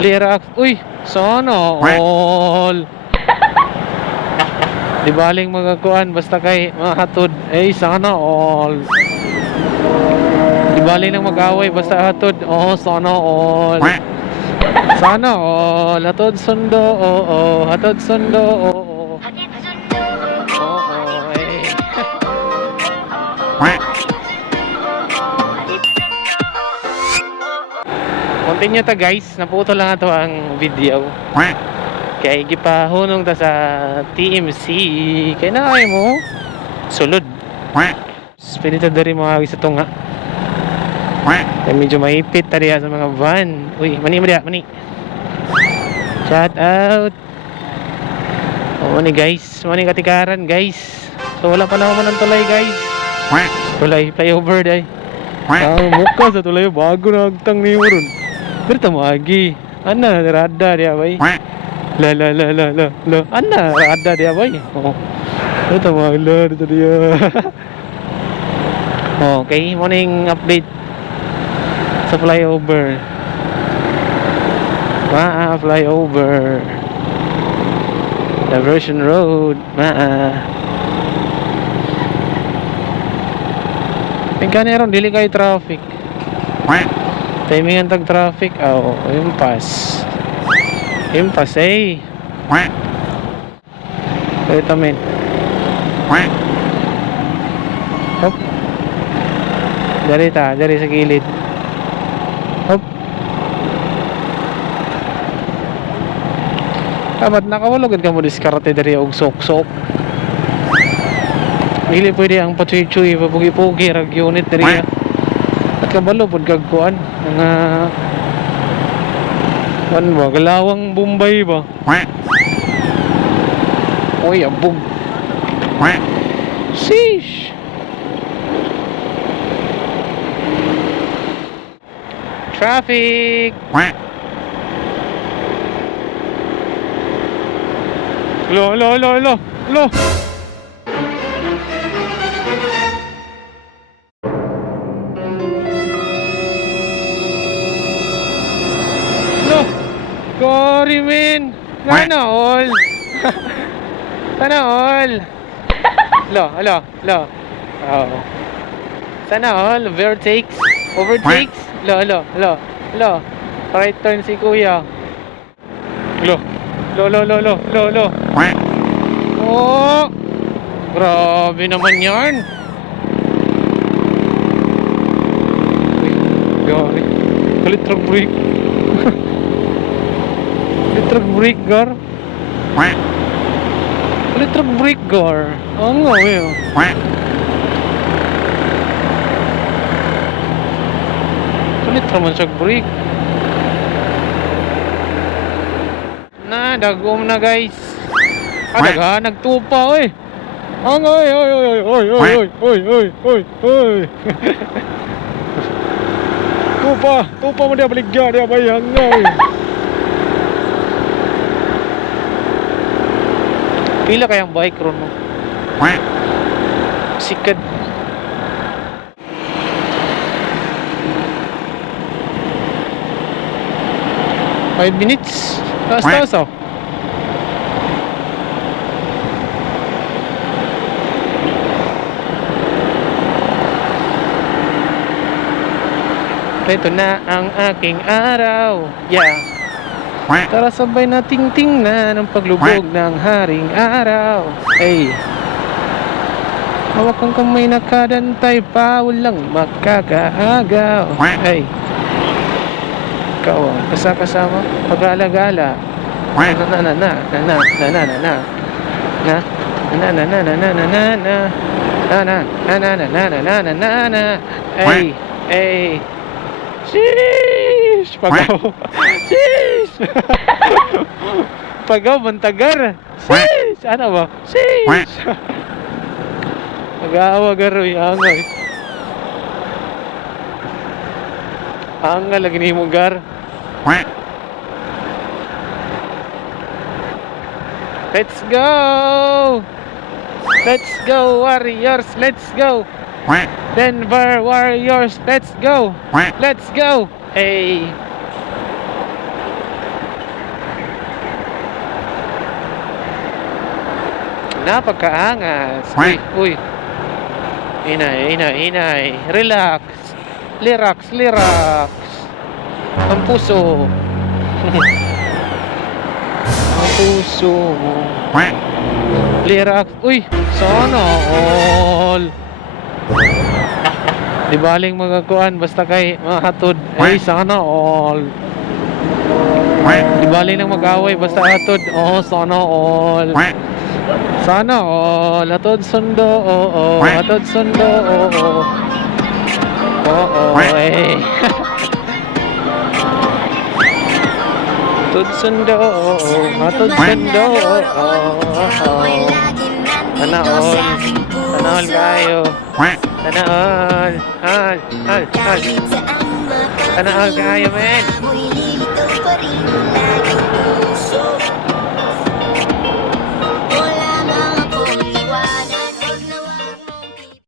Lirax. Uy, sana all. Di baling magakuan basta kay mahatod. Eh, sana all. Di baling lang mag-away basta hatod. Oh, sana all. Sana all. Hatod sundo. Oo, hatod sundo. Oo. Oo, eh. Continue ta guys, naputo lang ato ang video. Kay gipahunong ta sa TMC. Kay naay mo sulod. Spirito dari mo agi sa tunga. Kay medyo maipit ta diha sa mga van. Uy, mani mo diha, mani. Shout out. O ni guys, mani katikaran guys. So wala pa naman ng tulay guys. Tulay flyover day. Muka sa tulay bago na agtang ni mo ron. Pero tamagi. Ana rada dia bay. La la la la la la. Ana rada dia bay. Oh. Pero tamagi la dito dia. Okay, morning update sa flyover. Flyover. Diversion road. Pagkaneron dili kay traffic. Timingan tag traffic. Oh, impas. Impas eh. Ito men. Hop. Dari sa gilid. Hop. Dapat nakawalogad ka mo diskarte dari og sok-sok. Dili pwede ang patsuy-tsuy, papugi-pugi, rag unit dari. At kabalo pod kagkuan mga ano ba, galawang Bombay ba? Uy, abog. Sheesh. Traffic. Lo. Sorry men. Sana all. Sana all. Lo. Oh. Sana all. Overtakes. Lo. Right turn si kuya. Lo. Oh. Grabe naman yan. Gari. Kalit truck brake. Truck brake gar. Truck brake gar. Oo nga eh. Kulit naman siya brake. Dagom na guys. Daga nagtupa oy. Ang oy. Tupa mo dia baligya dia bayang oy. Pila kayang bike ron mo? Sikad. Five minutes. Taas oh. Ito na ang aking araw. Yeah. Tara sabay nating tingnan ang paglubog ng haring araw. Hey. Hawak ang kamay nakadantay pa, walang makakaagaw. Hey. Ikaw ang kasama pag-alagala. Hey. Sheesh! Pagaw! Sheesh! Pagaw, bantagar! Sheesh! Ano ba? Sheesh! Pag-aawa garoy, angay. Angay lagi ni mo gar. Let's go! Let's go, Warriors! Let's go! Denver Warriors, let's go! Let's go! Hey! Napagkaangas. Uy, uy. Inay, inay, inay. Relax. Lirax, lirax. Ang puso. Ang puso mo. Lirax. Uy, sana all. Di baling magakuan basta kay mga hatod. Ay, sana all. Di baling lang mag-away basta hatod. Oh, sana all. Sana all. Hatod sundo. Oh, oh. Hatod sundo. Oh, oh. Oh, oh. Eh. Hatod sundo. Oh, oh. Hatod sundo. Oh, oh. Oh. Sana all. Sana all kayo. Sana all. All. All. All. Sana all kayo, men.